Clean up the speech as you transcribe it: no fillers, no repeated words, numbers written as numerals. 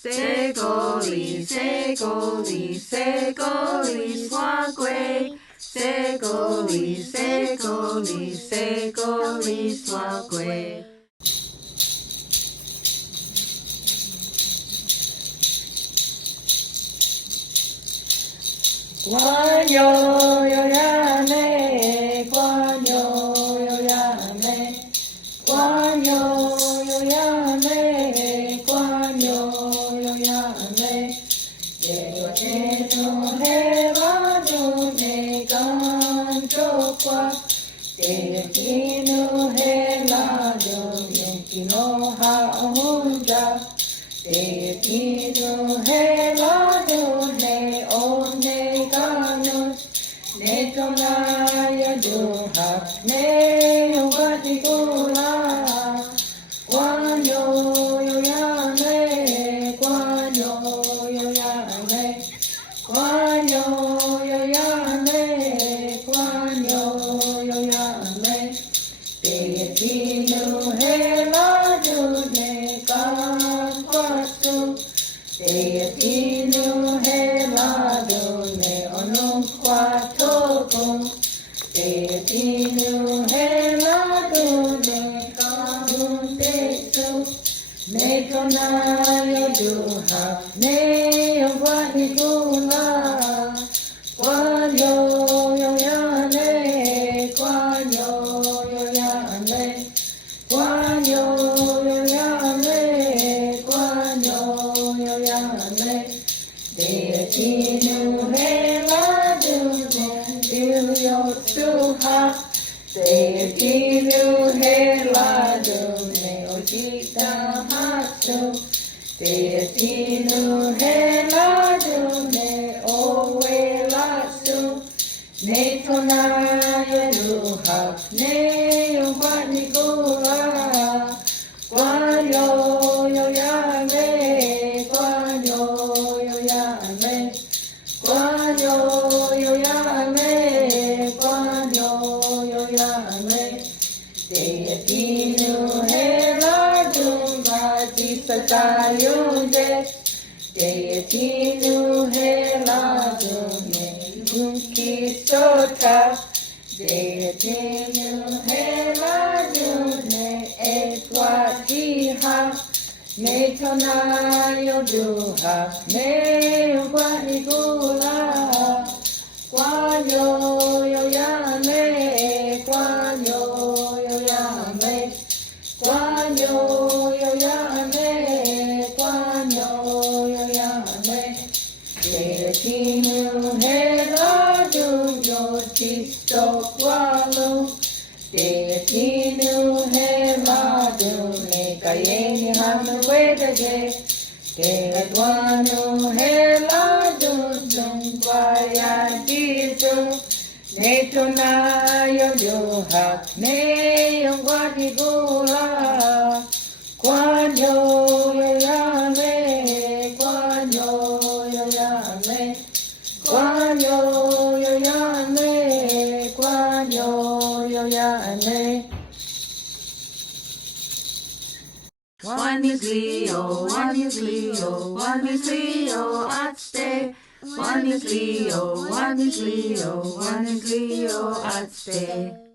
Segoli, segoli, segoli, swagwe. Segoli, segoli, segoli, swagwe. Guanyo yo ya me, guanyo yo ya me, guanyo yo ya me, guanyo yo ya me. Yo no he va do ne gan cho kwa, no he la do ne kino ha honja, no he la do ne o ne. Ne kona ya do ha ne ogati kola guanyo yo ya me guanyo yo ya me guanyo yo ya me guanyo yo ya me te tino he la do ne ka kwatu te tino he la do ne ono kwatu Tino he la do ne ka te so ne kona yo do ha ne yo wa ni kula guanyo yo ya ne guanyo yo ya ne guanyo yo ya ne guanyo yo ya ne Tino he la do ne yo to ha te tino he la do ne o chita ha to te tino he la do ne o we la to ne kona ya do ha ne yo wa ni ko la guanyo yo ya me guanyo yo ya me guanyo yo ya me guanyo yo ya me te tino he la do ma ti sa yo de te tino he la do ne ki so ta te tino he la do ne e twa ti ha ne kona yo do ha ne wa ni kula guanyo yo ya me guanyo yo ya me guanyo yo ya me guanyo yo ya me te tino he la do yo ti so gualo te tino he la do ne ka ye ha me we de te guano he la do dum ya di do ne tona yo yo ha ne yo wa di go la guanyo yo ya me guanyo yo ya me guanyo yo ya me guanyo yo ya me One is Leo, one is Leo, one is Leo, I'd stay. One is Leo, one is Leo, one is Leo, I'd stay.